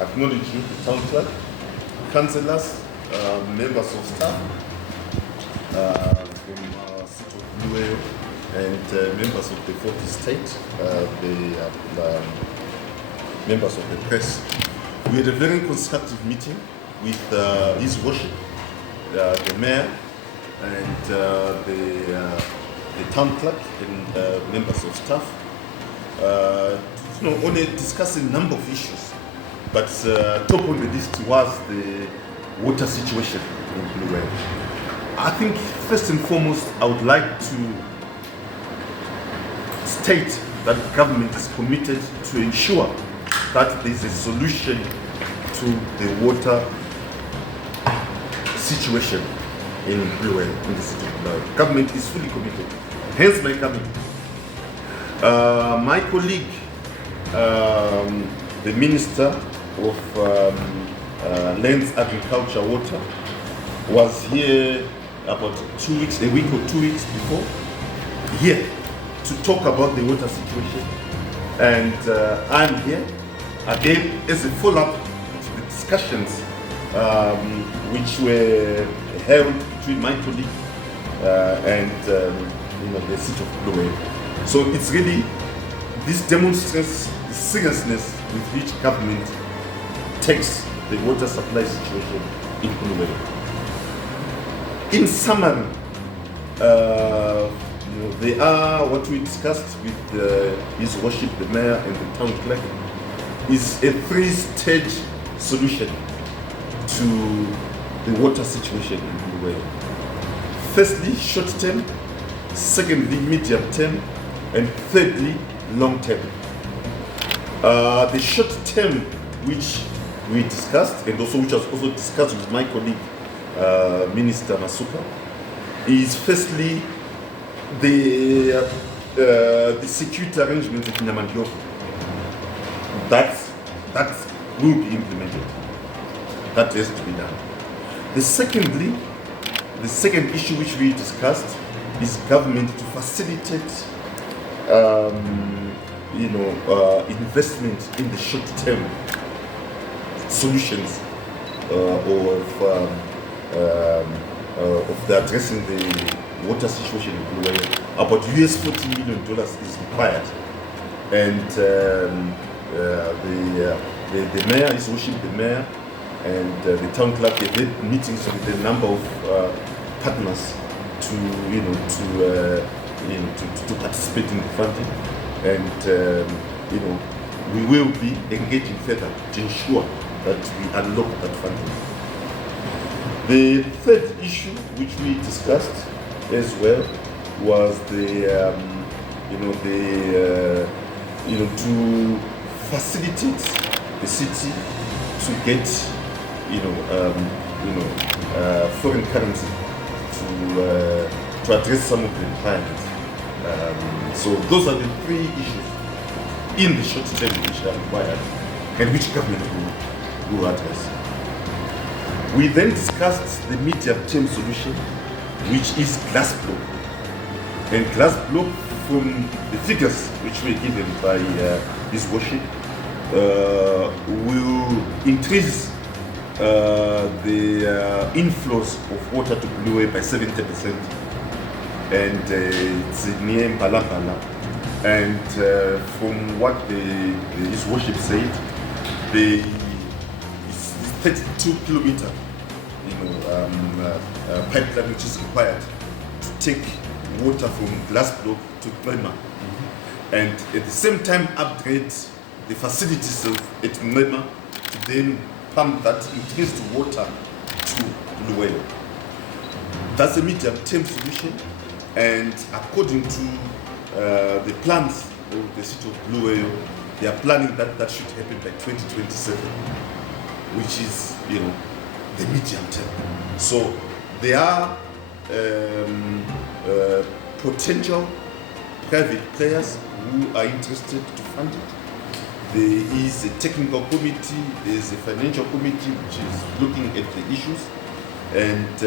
acknowledge you, the town clerk, councillors, members of staff from City of Bulawayo, and members of the fourth estate, members of the press. We had a very constructive meeting with His Worship, the mayor, and the town clerk and members of staff. Only discussing a number of issues, but top on the list was the water situation in Bulawayo. I think first and foremost, I would like to state that the government is committed to ensure that there is a solution to the water situation in Bulawayo, in the city of Bulawayo. The government is fully committed. Hence my coming. My colleague, the Minister of Lands, Agriculture, Water, was here about a week or 2 weeks before, here to talk about the water situation. And I'm here again as a follow-up to the discussions which were held between my colleague and the city of Bulawayo. So it's really, this demonstrates the seriousness with which government takes the water supply situation in Bulawayo. In summary, they are what we discussed with His Worship the Mayor and the Town Clerk is a three-stage solution to the water situation in Bulawayo. Firstly, short-term, secondly, medium-term, and thirdly, long-term. The short-term, which we discussed, and also which was also discussed with my colleague, Minister Masuka, is firstly the security arrangements at Namandiogo. That will be implemented. That has to be done. The second issue which we discussed is government to facilitate investment in the short-term solutions of the addressing the water situation in Bulawayo. About $40 million is required, and the mayor is worshiping the mayor, and the town clerk had meetings with a number of partners to participate in the funding, and we will be engaging further to ensure that we unlock that funding. The third issue which we discussed as well was to facilitate the city to get foreign currency to address some of the requirements. So those are the three issues in the short term which are required and which government will address. We then discussed the medium-term solution, which is glass block. And glass block, from the figures which were given by His Worship, will increase the inflows of water to Bulawayo by 70%. And it's near Mbalambala. And from what His Worship said, the 32 kilometer pipeline which is required to take water from glass block to Mlema, and at the same time upgrade the facilities at Mlema to then pump that increased water to Bulawayo. That's a medium-term solution, and according to the plans of the city of Bulawayo, they are planning that should happen by 2027, which is the medium term. So there are potential private players who are interested to fund it. There is a technical committee, there is a financial committee which is looking at the issues, and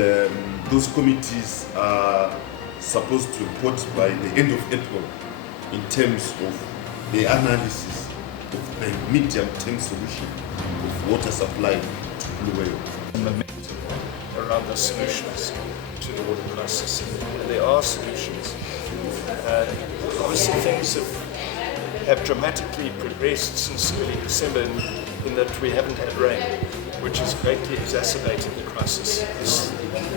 those committees are supposed to report by the end of April in terms of the analysis of the medium-term solution of water supply to Bulawayo. Momentum around the solutions to the water crisis, and there are solutions. Obviously, things have dramatically progressed since early December in that we haven't had rain, which has greatly exacerbated the crisis.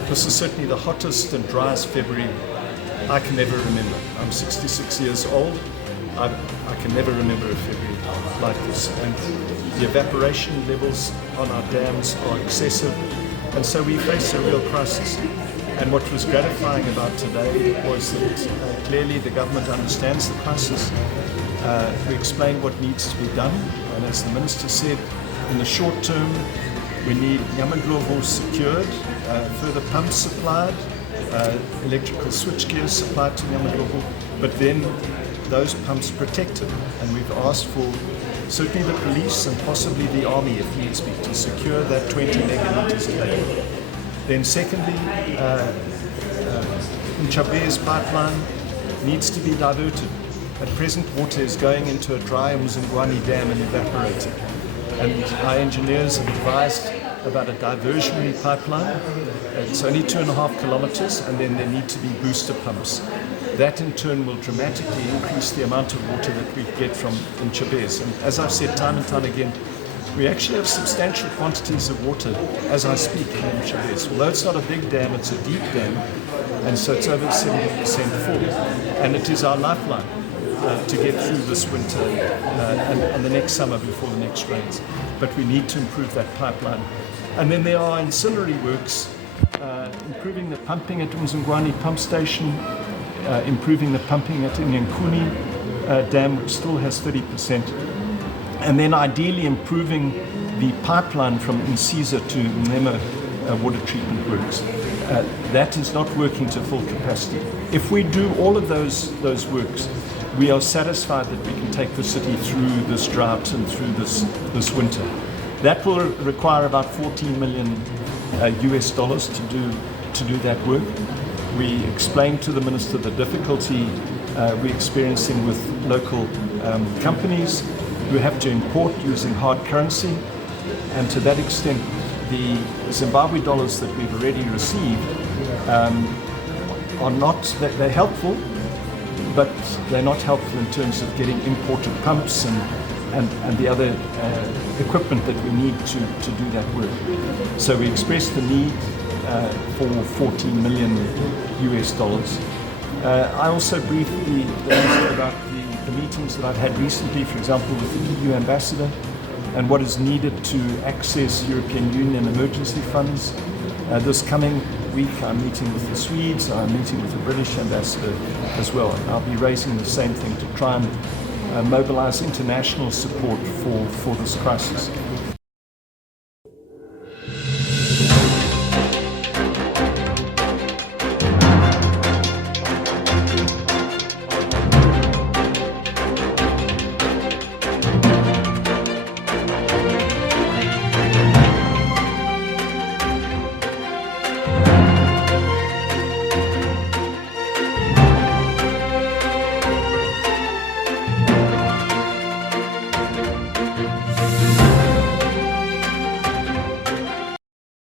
This is certainly the hottest and driest February I can ever remember. I'm 66 years old. I can never remember a February like this. And the evaporation levels on our dams are excessive, and so we face a real crisis. And what was gratifying about today was that clearly the government understands the crisis. We explained what needs to be done, and as the Minister said, in the short term we need Yamadlovo secured, further pumps supplied, electrical switchgear supplied to Yamadlovo, but then those pumps protected. And we've asked for certainly the police and possibly the army, if needs be, to secure that 20 megalitres a day. Then secondly, Nchabez pipeline needs to be diverted. At present, water is going into a dry Mzungwani dam and evaporating. And our engineers have advised about a diversionary pipeline. It's only 2.5 kilometers, and then there need to be booster pumps. That in turn will dramatically increase the amount of water that we get from Nchabez. And as I've said time and time again, we actually have substantial quantities of water as I speak in Nchabez. Although it's not a big dam, it's a deep dam, and so it's over 70% full. And it is our lifeline to get through this winter and the next summer before the next rains. But we need to improve that pipeline. And then there are ancillary works, improving the pumping at Mzungwani pump station, improving the pumping at Nyankuni dam, which still has 30%, and then ideally improving the pipeline from Insiza to Nema water treatment works. That is not working to full capacity. If we do all of those works, we are satisfied that we can take the city through this drought and through this winter. That will require about $14 million US dollars to do that work. We explained to the Minister the difficulty we're experiencing with local companies who have to import using hard currency, and to that extent the Zimbabwe dollars that we've already received are not, they're helpful, but they're not helpful in terms of getting imported pumps and the other equipment that we need to do that work. So we expressed the need for 14 million US dollars. I also briefed the Minister about the meetings that I've had recently, for example, with the EU ambassador, and what is needed to access European Union emergency funds. This coming week I'm meeting with the Swedes, I'm meeting with the British ambassador as well. I'll be raising the same thing to try and mobilize international support for this crisis.